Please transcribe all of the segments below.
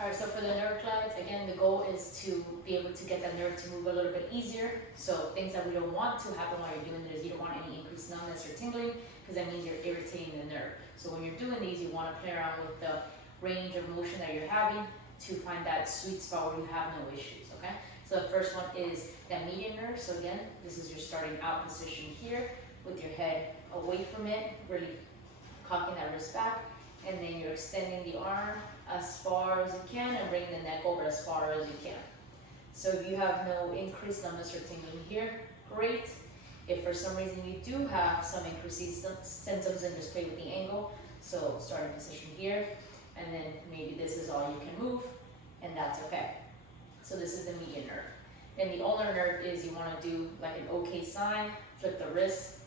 All right, so for the nerve glides, again, the goal is to be able to get that nerve to move a little bit easier. So things that we don't want to happen while you're doing it is you don't want any increased numbness or tingling, because that means you're irritating the nerve. So when you're doing these, you want to play around with the range of motion that you're having to find that sweet spot where you have no issues, okay? So the first one is that median nerve. So again, this is your starting out position here with your head away from it, really cocking that wrist back, and then you're extending the arm as far as you can and bringing the neck over as far as you can. So if you have no increased numbness or tingling here, great. If for some reason you do have some increased symptoms, then just play with the angle. So starting position here, and then maybe this is all you can move, and that's okay. So this is the median nerve. Then the ulnar nerve is you want to do like an OK sign, flip the wrist,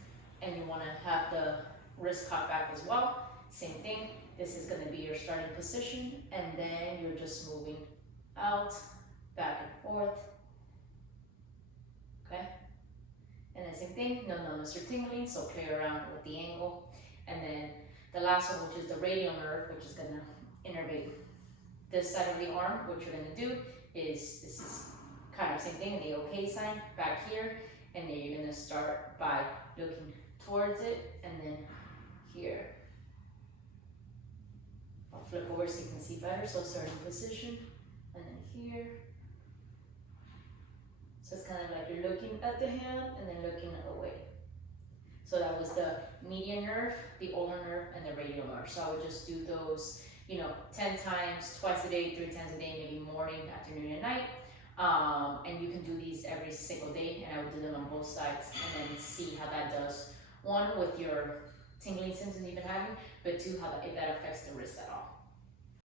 and you want to have the wrist cocked back as well. Same thing. This is going to be your starting position, and then you're just moving out, back and forth. Okay? And then same thing, no numbness or tingling, so play around with the angle. And then the last one, which is the radial nerve, which is going to innervate this side of the arm. What you're going to do is, this is kind of same thing, the OK sign back here, and then you're going to start by looking towards it, and then here. I'll flip over so you can see better. So starting position, and then here. So it's kind of like you're looking at the hand and then looking away. So that was the median nerve, the ulnar nerve, and the radial nerve. So I would just do those, 10 times, twice a day, 3 times a day, maybe morning, afternoon, and night. And you can do these every single day, and I would do them on both sides and then see how that does. One, with your tingling symptoms you've been having, but two, if that affects the wrist at all.